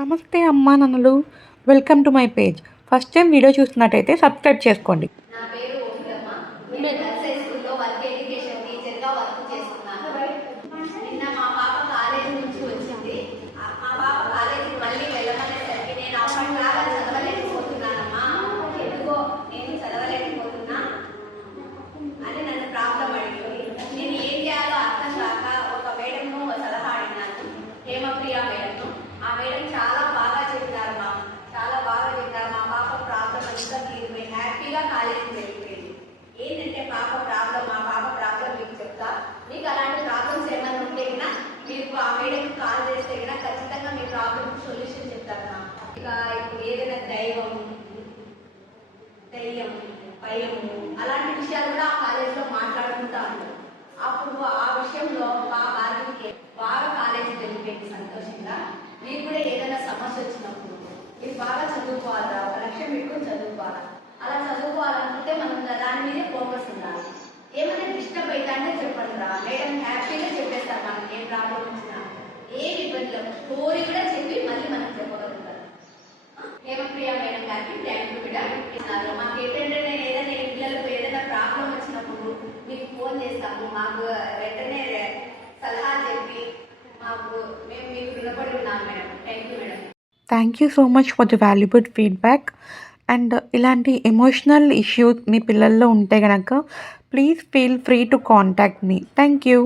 నమస్తే అమ్మా నాన్నలు, welcome to my page. First time video చూస్తున్నట్టయితే సబ్స్క్రైబ్ చేసుకోండి. నా పేరు ఓపికమ్మ. నేను గర్ల్స్ హై స్కూల్లో వర్క్ ఎడ్యుకేషన్ టీచర్గా వర్క్ చేస్తున్నాను. నిన్న మా పాప కాలేజీ నుంచి వచ్చింది. మా పాప కాలేజీకి మళ్ళీ వెళ్ళమనేసరికి నేను అప్పటిలాగా చదవలేకపోతున్నానమ్మా, ఎందుకో నేను చదవలేకపోతున్నా అని నన్ను ప్రాబ్లం అడిగింది. నేను ఏం చేయాలో అర్థం కాక ఒక మేడంను సలహా అడిగినాను, హేమప్రియ మేడంను. ఆ మేడం చాలా బాగా చెప్పినారు మా చాలా బాగా చెప్పినారు. మా పాప ప్రాబ్లం అంతా తీరిపోయి హ్యాపీగా కాలేజీకి వెళ్ళిపోయింది. ఏంటంటే మా పాప ప్రాబ్లం మీకు చెప్తా. మీకు అలాంటి ప్రాబ్లమ్స్ ఏమైనా ఉంటే కన్నా మీరు ఆ మేడంకి కాల్ చేస్తే కన్నా ఖచ్చితంగా మీ ప్రాబ్లమ్ సొల్యూషన్ చెప్తారు. ఇక ఇప్పుడు ఏదైనా దయ్యం, భయము అలాంటి విషయాలు కూడా ఆ కాలేజీలో మాట్లాడుకుంటా ఉంటారు. అప్పుడు ఆ విషయంలో మా భార్యకి బాగా కాలేజీకి వెళ్ళిపోయింది సంతోషంగా. మీకు కూడా ఏదైనా సమస్య వచ్చినప్పుడు మీరు బాగా చదువుకోవాలా, ఒక లక్ష్యం పెట్టుకొని చదువుకోవాలా. అలా చదువుకోవాలనుకుంటే మనం దాని మీదే ఫోకస్ ఉండాలి. ఏమైనా డిస్టర్బ్ అవుతా అంటే చెప్పండి రా, మేడం హ్యాపీగా చెప్పేస్తారు. మనకి ఏం ప్రాబ్లం వచ్చినా ఏం ఇబ్బంది లేదు, స్టోరీ కూడా చెప్పి మళ్ళీ మనం చెప్పగలుగుతారు. హేమప్రియ మేడం గారికి థ్యాంక్ యూ మేడం. మాకు ఏంటంటే నేను ఏదైనా పిల్లలకు ఏదైనా ప్రాబ్లం వచ్చినప్పుడు మీకు ఫోన్ చేస్తాము, మాకు వెంటనే సలహా చెప్పి మాకు మేము మీకు రుణపడి ఉన్నాం madam. Thank you madam. Thank you so much for the valuable feedback. And ఇలాంటి ఎమోషనల్ ఇష్యూస్ మీ పిల్లల్లో ఉంటే కనుక please feel free to contact me. Thank you.